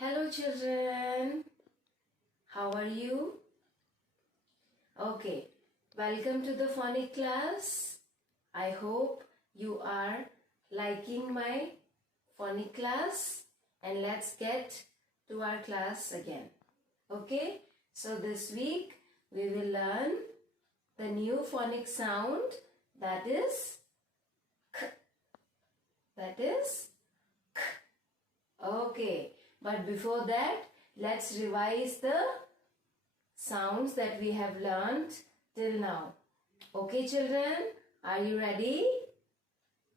Hello children, how are you? Okay, welcome to the phonics class. I hope you are liking my phonics class and let's get to our class again. Okay, so this week we will learn the new phonics sound that is k. That is k. Okay. But before that, let's revise the sounds that we have learned till now. Okay, children, are you ready?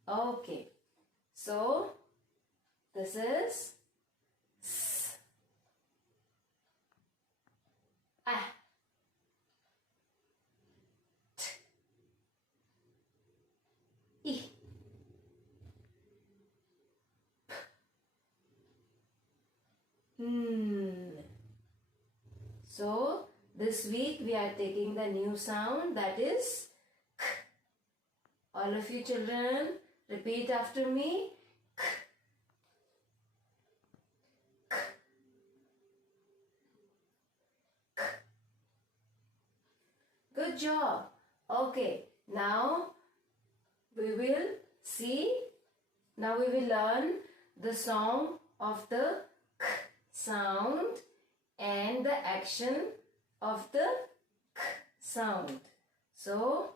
Okay. So, this is S, A, T, I, So, this week we are taking the new sound that is K. All of you children, repeat after me. K. K. K. Good job. Okay, now we will learn the song of the K sound and the action of the K sound. So,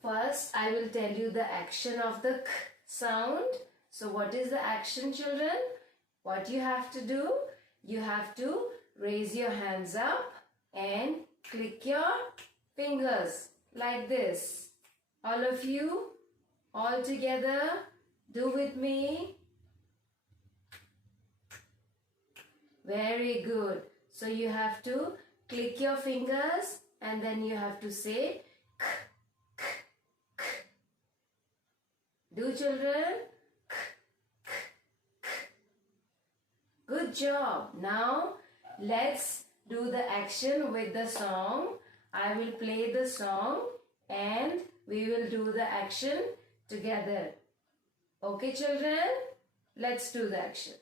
first I will tell you the action of the K sound. So, what is the action, children? What you have to do? You have to raise your hands up and click your fingers like this. All of you, all together, do with me. Very good. So you have to click your fingers and then you have to say K, K, K. Do children? K, K, K. Good job. Now let's do the action with the song. I will play the song and we will do the action together. Okay children? Let's do the action.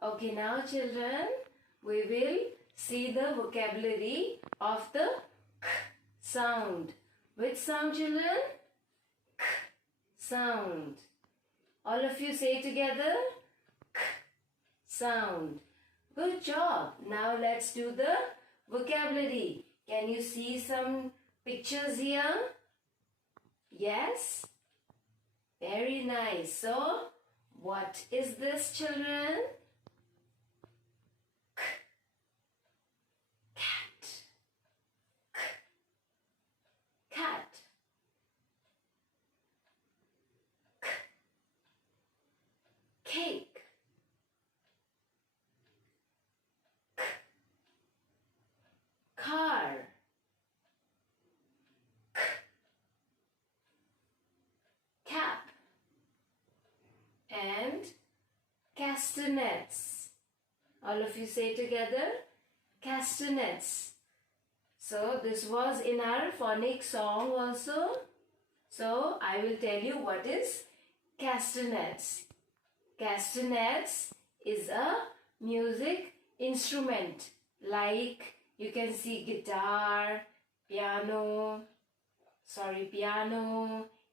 Okay, now children, we will see the vocabulary of the K sound. Which sound, children? K sound. All of you say together, K sound. Good job. Now let's do the vocabulary. Can you see some pictures here? Yes? Very nice. So, what is this, children? Cake, car, cap, and castanets. All of you say together, castanets. So this was in our phonics song also. So I will tell you what is castanets. Castanets is a music instrument, like you can see guitar, piano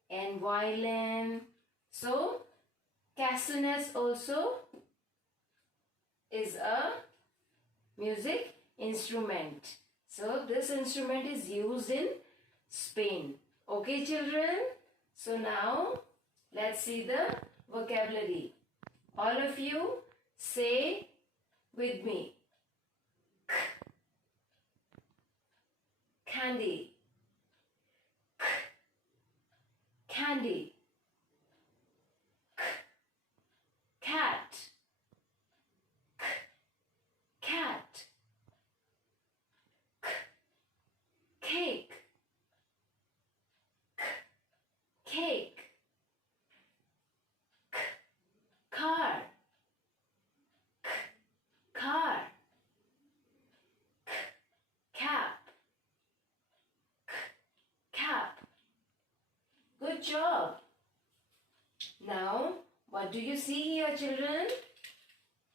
and violin. So castanets also is a music instrument. So this instrument is used in Spain. Okay children? So now let's see the vocabulary. All of you say with me. K. Candy. K. Candy. K. Cat. K. Cat. job. Now, what do you see here, children?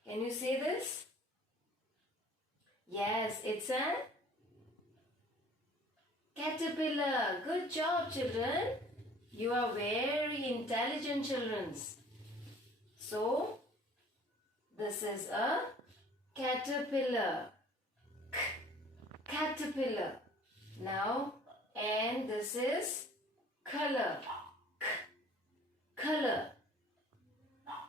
Can you say this? Yes, it's a caterpillar. Good job, children. You are very intelligent children. So, this is a caterpillar. Caterpillar. Now, and this is color. Color.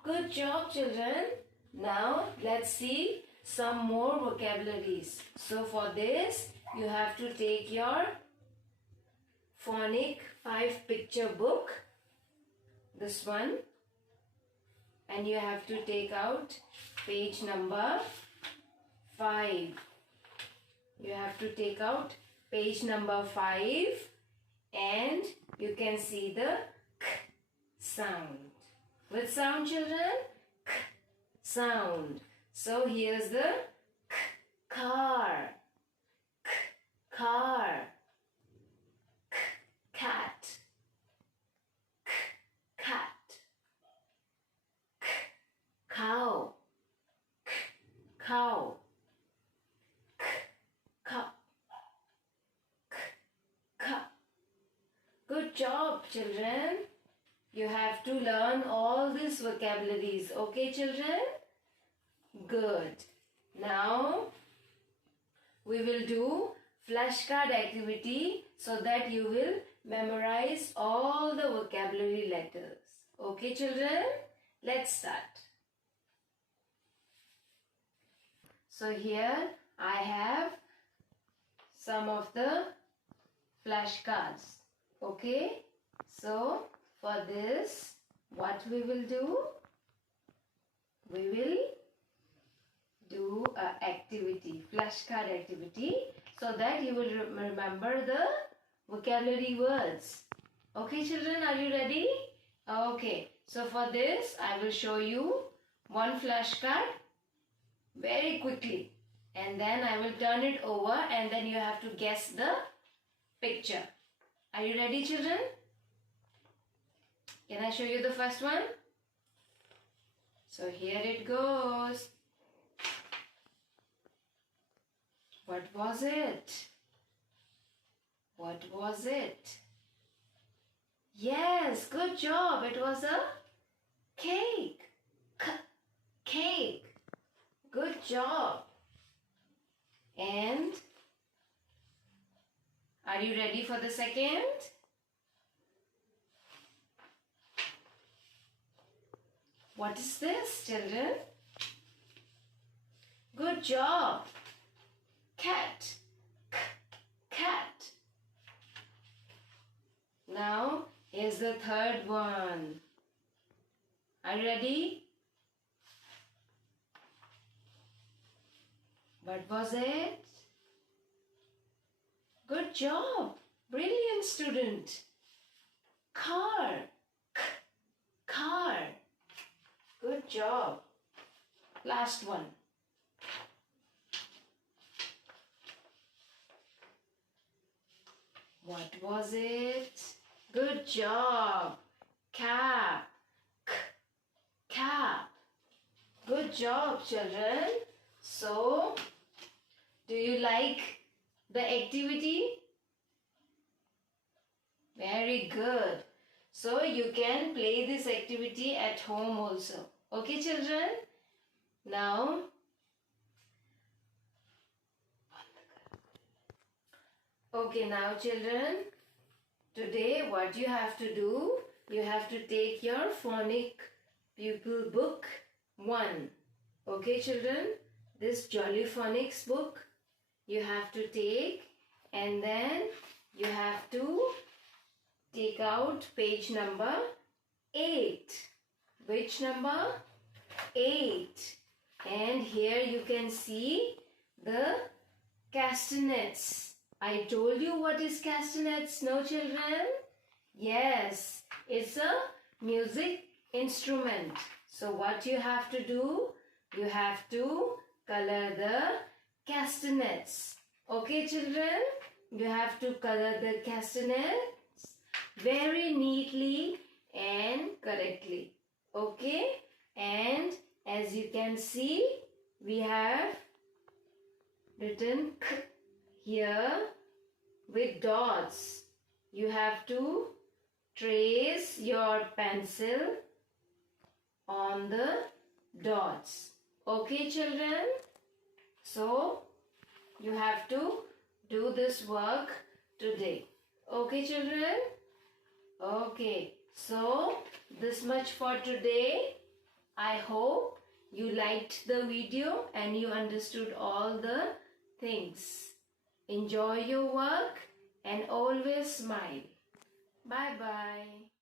Good job, children. Now, let's see some more vocabularies. So, for this, you have to take your phonic 5 picture book. This one. And you have to take out page number 5. You have to take out page number 5 and you can see the k sound. Which sound, children? K sound. So here's the k, car, k, car, k, cat, k, cat, k, cow, k, cow, k, cup, k, cup. Good job, children. You have to learn all these vocabularies. Okay, children? Good. Now, we will do flashcard activity so that you will memorize all the vocabulary letters. Okay, children? Let's start. So here I have some of the flashcards. Okay? So, for this, what we will do? We will do an activity, flashcard activity, so that you will remember the vocabulary words. Okay, children, are you ready? Okay, so for this, I will show you one flashcard very quickly. And then I will turn it over and then you have to guess the picture. Are you ready, children? Can I show you the first one? So here it goes. What was it? What was it? Yes, good job. It was a cake. Cake. Good job. And are you ready for the second? What is this, children? Good job. Cat. Cat. Now, here's the third one. Are you ready? What was it? Good job. Brilliant, student. Car. Car. Good job. Last one. What was it? Good job. Cap. Cap. Good job, children. So, do you like the activity? Very good. So, you can play this activity at home also. Okay, children? Now, okay, now children, today what you have to do, you have to take your phonic pupil book 1. Okay, children? This Jolly Phonics book you have to take and then you have to take out page number 8. Which number? 8. And here you can see the castanets. I told you what is castanets, no children? Yes, it's a music instrument. So what you have to do? You have to color the castanets. Okay, children? You have to color the castanets very neatly and correctly. Okay, and as you can see, we have written K here with dots. You have to trace your pencil on the dots. Okay, children? So, you have to do this work today. Okay, children? Okay. So, this much for today. I hope you liked the video and you understood all the things. Enjoy your work and always smile. Bye-bye.